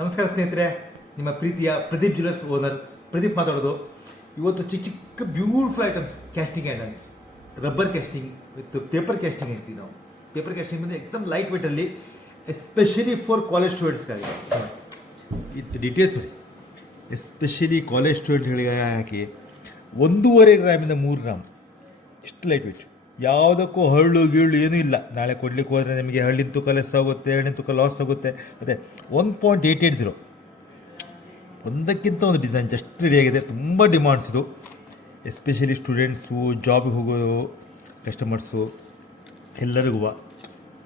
ನಮಸ್ಕಾರ ಸ್ನೇಹಿತರೆ, ನಿಮ್ಮ ಪ್ರೀತಿಯ ಪ್ರದೀಪ್ ಜ್ಯುವೆಲರ್ಸ್ ಓನರ್ ಪ್ರದೀಪ್ ಮಾತಾಡೋದು. ಇವತ್ತು ಚಿಕ್ಕ ಚಿಕ್ಕ beautiful items casting items, rubber casting with paper casting ಅಂತೀವಿ ನಾವು. ಪೇಪರ್ ಕ್ಯಾಸ್ಟಿಂಗ್ ಅಂದರೆ ಎಕ್ದಮ್ ಲೈಟ್ ವೇಟಲ್ಲಿ, ಎಸ್ಪೆಷಲಿ ಫಾರ್ ಕಾಲೇಜ್ ಸ್ಟೂಡೆಂಟ್ಸ್ಗಾಗಿ. ಇದು ಡೀಟೇಲ್ಸ್ ನೋಡಿ. ಎಸ್ಪೆಷಲಿ ಕಾಲೇಜ್ ಸ್ಟೂಡೆಂಟ್ಸ್ಗಳಿಗೆ ಹಾಕಿ 1.5 ಗ್ರಾಮಿಂದ 3 ಗ್ರಾಮ್, ಇಷ್ಟು ಲೈಟ್ ವೇಟ್. ಯಾವುದಕ್ಕೂ ಹಳ್ಳು ಗೀಳು ಏನೂ ಇಲ್ಲ. ನಾಳೆ ಕೊಡ್ಲಿಕ್ಕೆ ಹೋದರೆ ನಿಮಗೆ ಹಳ್ಳಿನ ತೂಕ ಲೆಸ್ ಆಗುತ್ತೆ, ಹಣ್ಣಿನ ತೂಕ ಲಾಸ್ ಆಗುತ್ತೆ. ಅದೇ 1.880 ಒಂದಕ್ಕಿಂತ ಒಂದು ಡಿಸೈನ್ ಜಸ್ಟ್ ರೆಡಿಯಾಗಿದೆ. ತುಂಬ ಡಿಮಾಂಡ್ಸ್ ಇದು, ಎಸ್ಪೆಷಲಿ ಸ್ಟೂಡೆಂಟ್ಸು, ಜಾಬಿಗೆ ಹೋಗೋ ಕಸ್ಟಮರ್ಸು ಎಲ್ಲರಿಗೂ.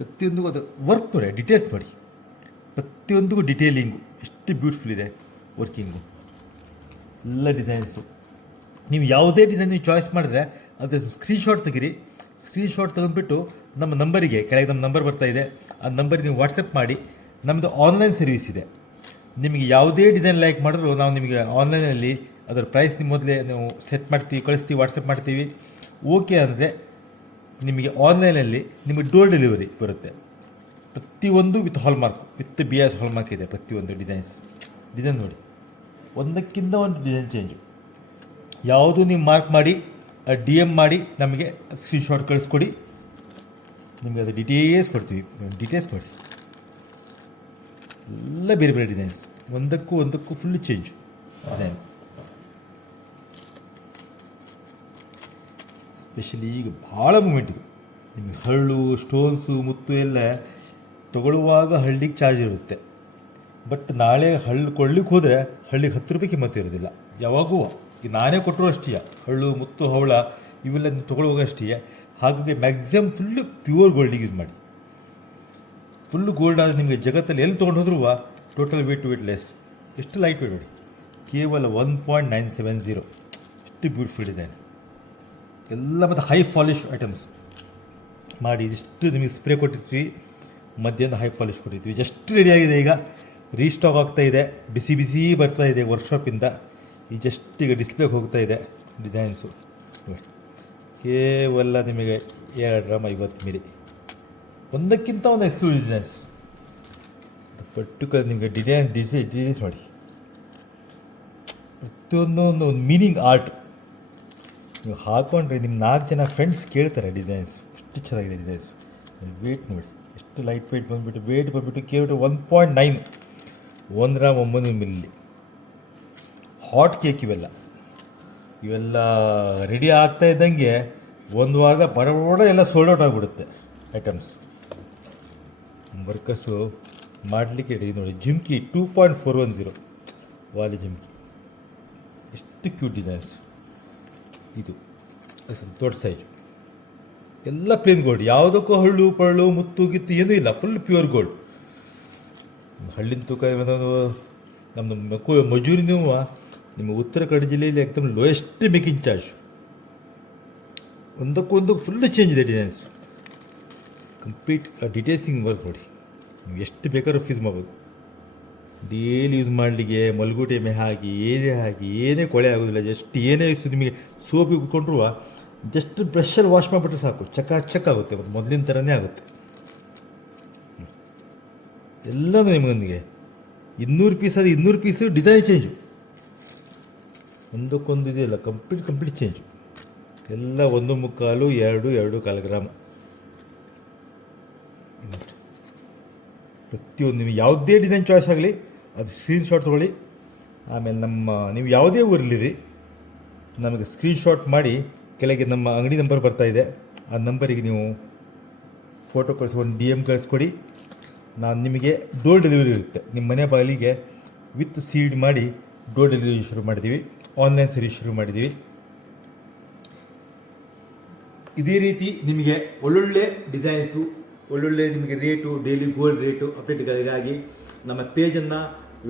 ಪ್ರತಿಯೊಂದಿಗೂ ಅದು ವರ್ಕ್ ನೋಡಿ, ಡಿಟೇಲ್ಸ್ ನೋಡಿ. ಪ್ರತಿಯೊಂದಿಗೂ ಡಿಟೇಲಿಂಗು ಎಷ್ಟು ಬ್ಯೂಟಿಫುಲ್ ಇದೆ, ವರ್ಕಿಂಗು ಎಲ್ಲ ಡಿಸೈನ್ಸು. ನೀವು ಯಾವುದೇ ಡಿಸೈನ್ ನೀವು ಚಾಯ್ಸ್ ಮಾಡಿದ್ರೆ ಅದು ಸ್ಕ್ರೀನ್ಶಾಟ್ ತೆಗೀರಿ. ಸ್ಕ್ರೀನ್ಶಾಟ್ ತೆಗೆದುಬಿಟ್ಟು ನಮ್ಮ ನಂಬರಿಗೆ, ಕೆಳಗೆ ನಮ್ಮ ನಂಬರ್ ಬರ್ತಾ ಇದೆ, ಆ ನಂಬರಿಗೆ ನೀವು ವಾಟ್ಸಪ್ ಮಾಡಿ. ನಮ್ಮದು ಆನ್ಲೈನ್ ಸರ್ವಿಸ್ ಇದೆ. ನಿಮಗೆ ಯಾವುದೇ ಡಿಸೈನ್ ಲೈಕ್ ಮಾಡಿದ್ರು ನಾವು ನಿಮಗೆ ಆನ್ಲೈನಲ್ಲಿ ಅದರ ಪ್ರೈಸ್ ನಿಮ್ಮ ಮೊದಲೇ ನಾವು ಸೆಟ್ ಮಾಡ್ತೀವಿ, ಕಳಿಸ್ತೀವಿ, ವಾಟ್ಸಪ್ ಮಾಡ್ತೀವಿ. ಓಕೆ ಅಂದರೆ ನಿಮಗೆ ಆನ್ಲೈನಲ್ಲಿ ನಿಮಗೆ ಡೋರ್ ಡೆಲಿವರಿ ಬರುತ್ತೆ. ಪ್ರತಿಯೊಂದು with hallmark, with BIS hallmark ಇದೆ ಪ್ರತಿಯೊಂದು ಡಿಸೈನ್ ನೋಡಿ. ಒಂದಕ್ಕಿಂತ ಒಂದು ಡಿಸೈನ್ ಚೇಂಜು. ಯಾವುದು ನೀವು ಮಾರ್ಕ್ ಮಾಡಿ DM ಮಾಡಿ ನಮಗೆ ಸ್ಕ್ರೀನ್ಶಾಟ್ ಕಳಿಸ್ಕೊಡಿ. ನಿಮಗೆ ಅದು ಡೀಟೇಲ್ಸ್ ಕೊಡ್ತೀವಿ. ಡೀಟೇಲ್ಸ್ ನೋಡಿ, ಎಲ್ಲ ಬೇರೆ ಬೇರೆ ಡಿಸೈನ್ಸ್, ಒಂದಕ್ಕೂ ಫುಲ್ ಚೇಂಜ್ ಡಿಸೈನ್. ಸ್ಪೆಷಲಿ ಈಗ ಭಾಳ ಮೂಮೆಂಟ್ ಇದು. ನಿಮಗೆ ಹಳ್ಳು, ಸ್ಟೋನ್ಸು, ಮುತ್ತು ಎಲ್ಲ ತಗೊಳ್ಳುವಾಗ ಹಳ್ಳಿಗೆ ಚಾರ್ಜ್ ಇರುತ್ತೆ. ಬಟ್ ನಾಳೆ ಹಳ್ಳು ಕೊಡ್ಲಿಕ್ಕೆ ಹೋದರೆ ಹಳ್ಳಿಗೆ 10 ರೂಪಾಯಿ ಕಿಮ್ಮತ್ತು ಇರೋದಿಲ್ಲ ಯಾವಾಗೂ. ಈಗ ನಾನೇ ಕೊಟ್ಟರು ಅಷ್ಟೇ, ಹಳ್ಳು, ಮುತ್ತು, ಹವಳ ಇವೆಲ್ಲ ತೊಗೊಳ್ಳುವಾಗ ಅಷ್ಟೇ. ಹಾಗಾಗಿ ಮ್ಯಾಕ್ಸಿಮಮ್ ಫುಲ್ಲು ಪ್ಯೂರ್ ಗೋಲ್ಡಿಗೆ ಯೂಸ್ ಮಾಡಿ. ಫುಲ್ಲು ಗೋಲ್ಡ್ ಆದರೆ ನಿಮಗೆ ಜಗತ್ತಲ್ಲಿ ಎಲ್ಲಿ ತೊಗೊಂಡು ಹೋದ್ರೂ ಟೋಟಲ್ ವೇಟ್ ಲೆಸ್. ಎಷ್ಟು ಲೈಟ್ ವೇಟ್ ನೋಡಿ, ಕೇವಲ 1.970. ಎಷ್ಟು ಬ್ಯೂಟಿಫುಲ್ ಡಿಸೈನ್ ಎಲ್ಲ. ಮತ್ತು ಹೈ ಪಾಲಿಶ್ ಐಟಮ್ಸ್ ಮಾಡಿ ಇದಿಷ್ಟು ನಿಮಗೆ ಸ್ಪ್ರೇ ಕೊಟ್ಟಿರ್ತೀವಿ, ಮಧ್ಯಾಹ್ನ ಹೈ ಪಾಲಿಶ್ ಕೊಟ್ಟಿರ್ತೀವಿ. ಜಸ್ಟ್ ರೆಡಿಯಾಗಿದೆ. ಈಗ ರೀಸ್ಟಾಕ್ ಆಗ್ತಾ ಇದೆ, ಬಿಸಿ ಬರ್ತಾ ಇದೆ ವರ್ಕ್ಶಾಪಿಂದ. ಈ ಜಸ್ಟ್ ಈಗ ಡಿಸ್ಪ್ಲೇಗೆ ಹೋಗ್ತಾ ಇದೆ ಡಿಸೈನ್ಸು. ಕೇವಲ ನಿಮಗೆ 2 ಗ್ರಾಮ್ 50 ಮಿಲಿ. ಒಂದಕ್ಕಿಂತ ಒಂದು ಎಕ್ಸ್ಕ್ಲೂಸಿವ್ ಡಿಸೈನ್ಸ್. ಪರ್ಟಿಕ್ಯುಲರ್ ನಿಮಗೆ ಡಿಸೈನ್ಸ್ ನೋಡಿ. ಪ್ರತಿಯೊಂದು ಮೀನಿಂಗ್ ಆರ್ಟ್. ನೀವು ಹಾಕೊಂಡ್ರೆ ನಿಮ್ಮ 4 ಜನ ಫ್ರೆಂಡ್ಸ್ ಕೇಳ್ತಾರೆ ಡಿಸೈನ್ಸ್. ಎಷ್ಟು ಚೆನ್ನಾಗಿದೆ ಡಿಸೈನ್ಸ್. ವೇಟ್ ನೋಡಿ, ಎಷ್ಟು ಲೈಟ್ ವೇಟ್ ಬಂದುಬಿಟ್ಟು, ವೇಟ್ ಬಂದುಬಿಟ್ಟು ಕೇವಲ 1.9, 1 ಗ್ರಾಮ್ 9 ಮಿಲಿ. ಹಾಟ್ ಕೇಕ್ ಇವೆಲ್ಲ ರೆಡಿ ಆಗ್ತಾ ಇದ್ದಂಗೆ 1 ವಾರದ ಬಡ ಎಲ್ಲ ಸೋಲ್ಡ್ ಔಟ್ ಆಗಿಬಿಡುತ್ತೆ ಐಟಮ್ಸ್. ವರ್ಕರ್ಸು ಮಾಡಲಿಕ್ಕೆ ರೆಡಿ ನೋಡಿ. ಜಿಮ್ಕಿ 2.410 ವಾಲಿ ಜಿಮ್ಕಿ. ಎಷ್ಟು ಕ್ಯೂಟ್ ಡಿಸೈನ್ಸ್ ಇದು. ದೊಡ್ಡ ಸೈಜು ಎಲ್ಲ ಪ್ಲೇನ್ ಗೋಲ್ಡ್. ಯಾವುದಕ್ಕೂ ಹಳ್ಳು ಪಳ್ಳು ಮುತ್ತು ಗಿತ್ತು ಏನೂ ಇಲ್ಲ, ಫುಲ್ ಪ್ಯೂರ್ ಗೋಲ್ಡ್. ಹಳ್ಳಿನ ತೂಕ ನಮ್ಮದು ಮಜೂರಿ ನಿಮ್ಮ ಉತ್ತರ ಕನ್ನಡ ಜಿಲ್ಲೆಯಲ್ಲಿ ಏಕದಮ್ ಲೋಯೆಸ್ಟ್ ಮೇಕಿಂಗ್ ಚಾರ್ಜ್. ಒಂದಕ್ಕೊಂದು ಫುಲ್ ಚೇಂಜ್ ಇದೆ ಡಿಸೈನ್ಸ್. ಕಂಪ್ಲೀಟ್ ಡಿಟೇಲ್ಸಿಂಗ್ ವರ್ಕ್ ನೋಡಿ. ನೀವು ಎಷ್ಟು ಬೇಕಾದ್ರೂ ಫೀಸ್ ಮಾಡ್ಬೋದು. ಡೈಲಿ ಯೂಸ್ ಮಾಡಲಿಕ್ಕೆ ಮಲ್ಗು ಟೈಮೆ ಹಾಕಿ ಏನೇ ಕೊಳೆ ಆಗೋದಿಲ್ಲ. ಜಸ್ಟ್ ಏನೇ ನಿಮಗೆ ಸೋಪಿಗೆ ಉಟ್ಕೊಂಡ್ರು ಜಸ್ಟ್ ಬ್ರಷಲ್ಲಿ ವಾಶ್ ಮಾಡಿಬಿಟ್ರೆ ಸಾಕು, ಚಕ್ ಆಗುತ್ತೆ. ಮತ್ತು ಮೊದಲಿನ ಥರನೇ ಆಗುತ್ತೆ. ಎಲ್ಲನೂ ನಿಮಗೊಂದಿಗೆ 200 ಪೀಸ್ ಅದು 200 ಪೀಸು ಡಿಸೈನ್ ಚೇಂಜು. ಒಂದಕ್ಕೊಂದು ಇದೆಯಲ್ಲ ಕಂಪ್ಲೀಟ್ ಚೇಂಜು. ಎಲ್ಲ 1.25, 2.25 ಗ್ರಾಮ್. ಪ್ರತಿಯೊಂದು ನಿಮಗೆ ಯಾವುದೇ ಡಿಸೈನ್ ಚಾಯ್ಸ್ ಆಗಲಿ ಅದು ಸ್ಕ್ರೀನ್ಶಾಟ್ ತೊಗೊಳ್ಳಿ. ಆಮೇಲೆ ನೀವು ಯಾವುದೇ ಊರಲ್ಲಿರಿ ನಮಗೆ ಸ್ಕ್ರೀನ್ಶಾಟ್ ಮಾಡಿ ಕೆಳಗೆ ನಮ್ಮ ಅಂಗಡಿ ನಂಬರ್ ಬರ್ತಾಯಿದೆ, ಆ ನಂಬರಿಗೆ ನೀವು ಫೋಟೋ ಕಳಿಸ್ಕೊಂಡು DM ಕಳಿಸ್ಕೊಡಿ. ನಾನು ನಿಮಗೆ ಡೋರ್ ಡೆಲಿವರಿ ಇರುತ್ತೆ. ನಿಮ್ಮ ಮನೆ ಬಾಗಿಲಿಗೆ ವಿತ್ ಸೀಲ್ಡ್ ಮಾಡಿ ಡೋರ್ ಡೆಲಿವರಿ ಶುರು ಮಾಡಿದ್ದೀವಿ. ಆನ್ಲೈನ್ ಸರ್ವಿಸ್ ಶುರು ಮಾಡಿದ್ದೀವಿ. ಇದೇ ರೀತಿ ನಿಮಗೆ ಒಳ್ಳೊಳ್ಳೆ ಡಿಸೈನ್ಸು, ಒಳ್ಳೊಳ್ಳೆ ನಿಮಗೆ ರೇಟು, ಡೈಲಿ ಗೋಲ್ಡ್ ರೇಟು ಅಪ್ಡೇಟ್ಗಳಿಗಾಗಿ ನಮ್ಮ ಪೇಜನ್ನು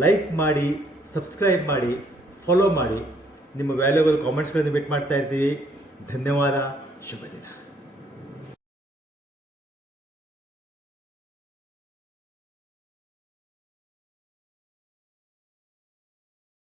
ಲೈಕ್ ಮಾಡಿ, ಸಬ್ಸ್ಕ್ರೈಬ್ ಮಾಡಿ, ಫಾಲೋ ಮಾಡಿ. ನಿಮ್ಮ ವ್ಯಾಲ್ಯೂಬಲ್ ಕಾಮೆಂಟ್ಸ್ಗಳನ್ನು ವೇಟ್ ಮಾಡ್ತಾ ಇರ್ತೀವಿ. ಧನ್ಯವಾದ. ಶುಭ ದಿನ.